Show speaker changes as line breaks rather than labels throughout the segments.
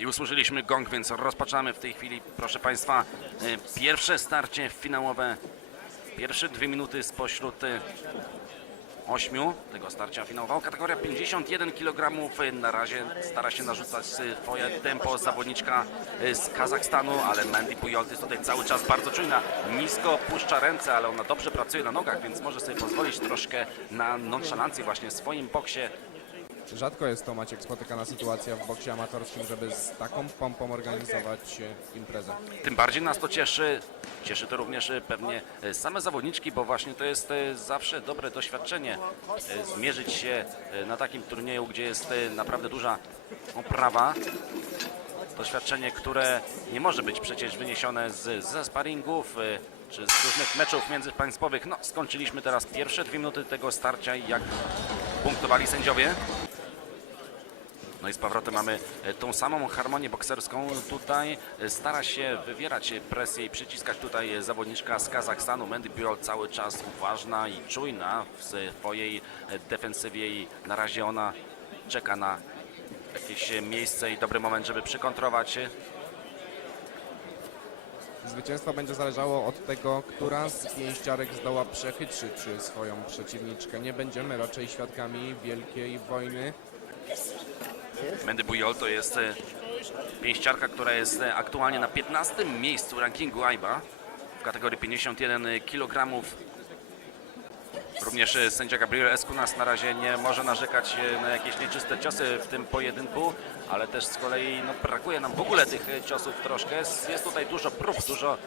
I usłyszeliśmy gong, więc rozpoczynamy w tej chwili, proszę Państwa, e, pierwsze starcie finałowe. Pierwsze dwie minuty spośród e, ośmiu tego starcia finałowego. Kategoria 51 kg. Na razie stara się narzucać swoje tempo zawodniczka e, z Kazachstanu, ale Mandy Pujolt jest tutaj cały czas bardzo czujna. Nisko puszcza ręce, ale ona dobrze pracuje na nogach, więc może sobie pozwolić troszkę na nonszalancję właśnie w swoim boksie.
Rzadko jest to, Maciek, spotykana sytuacja w boksie amatorskim, żeby z taką pompą organizować imprezę.
Tym bardziej nas to cieszy. Cieszy to również e, pewnie e, same zawodniczki, bo właśnie to jest e, zawsze dobre doświadczenie zmierzyć się na takim turnieju, gdzie jest naprawdę duża oprawa. Doświadczenie, które nie może być przecież wyniesione z, ze sparingów e, czy z różnych meczów międzypaństwowych. No, skończyliśmy teraz pierwsze dwie minuty tego starcia i jak punktowali sędziowie. No i z powrotem mamy e, tą samą harmonię bokserską. Tutaj e, stara się wywierać presję i przyciskać tutaj zawodniczka z Kazachstanu. Mandy Birol cały czas uważna i czujna w swojej e, defensywie i na razie ona czeka na jakieś e, miejsce i dobry moment, żeby przykontrować.
Zwycięstwo będzie zależało od tego, która z pięściarek zdoła przechytrzyć swoją przeciwniczkę. Nie będziemy raczej świadkami wielkiej wojny.
Mandy Bujol to jest e, pięściarka, która jest e, aktualnie na 15 miejscu rankingu AIBA w kategorii 51 kg. Również e, sędzia Gabriel Eskunas na razie nie może narzekać e, na jakieś nieczyste ciosy w tym pojedynku, ale też z kolei no, brakuje nam w ogóle tych e, ciosów troszkę. Jest tutaj dużo prób, dużo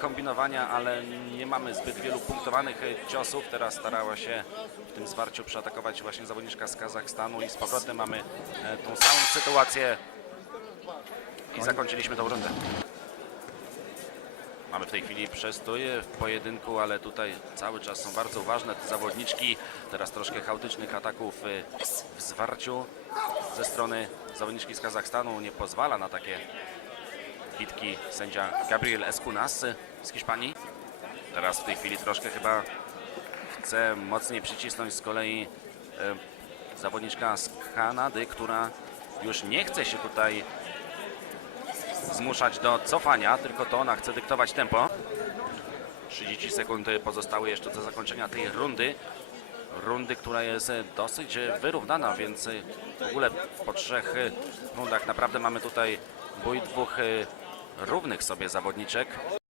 kombinowania, ale nie mamy zbyt wielu punktowanych ciosów. Teraz starała się w tym zwarciu przeatakować właśnie zawodniczka z Kazachstanu i z powrotem mamy tą samą sytuację i zakończyliśmy tą rundę. Mamy w tej chwili przestój w pojedynku, ale tutaj cały czas są bardzo ważne te zawodniczki. Teraz troszkę chaotycznych ataków y, w zwarciu ze strony zawodniczki z Kazachstanu. Nie pozwala na takie hitki sędzia Gabriel Escunas y, z Hiszpanii. Teraz w tej chwili troszkę chyba chce mocniej przycisnąć z kolei y, zawodniczka z Kanady, która już nie chce się tutaj zmuszać do cofania, tylko to ona chce dyktować tempo. 30 sekund pozostały jeszcze do zakończenia tej rundy. Rundy, która jest dosyć wyrównana, więc w ogóle po trzech rundach naprawdę mamy tutaj bój dwóch równych sobie zawodniczek.